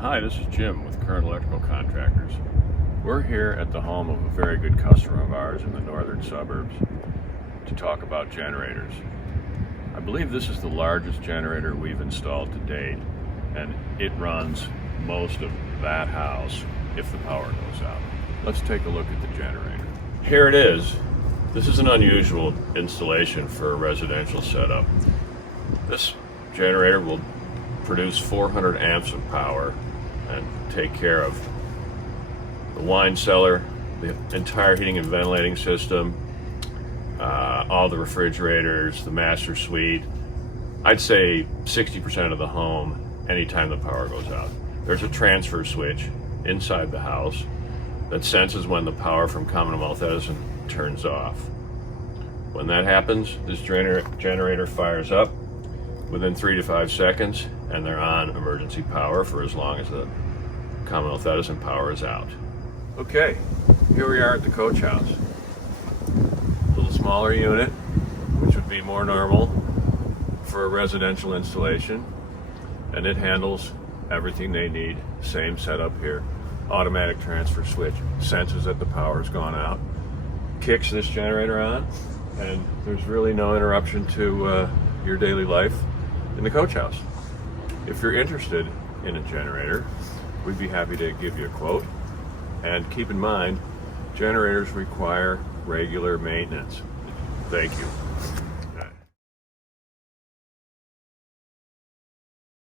Hi, this is Jim with Current Electrical Contractors. We're here at the home of a very good customer of ours in the northern suburbs to talk about generators. I believe this is the largest generator we've installed to date, and it runs most of that house if the power goes out. Let's take a look at the generator. Here it is. This is an unusual installation for a residential setup. This generator will produce 400 amps of power and take care of the wine cellar, the entire heating and ventilating system, all the refrigerators, the master suite. I'd say 60% of the home anytime the power goes out. There's a transfer switch inside the house that senses when the power from Commonwealth Edison turns off. When that happens, this generator fires up within 3 to 5 seconds, and they're on emergency power for as long as the Commonwealth Edison power is out. Okay, here we are at the coach house. A little smaller unit, which would be more normal for a residential installation, and it handles everything they need. Same setup here. Automatic transfer switch, senses that the power's gone out, kicks this generator on, and there's really no interruption to your daily life in the coach house. If you're interested in a generator, we'd be happy to give you a quote. And keep in mind, generators require regular maintenance. Thank you.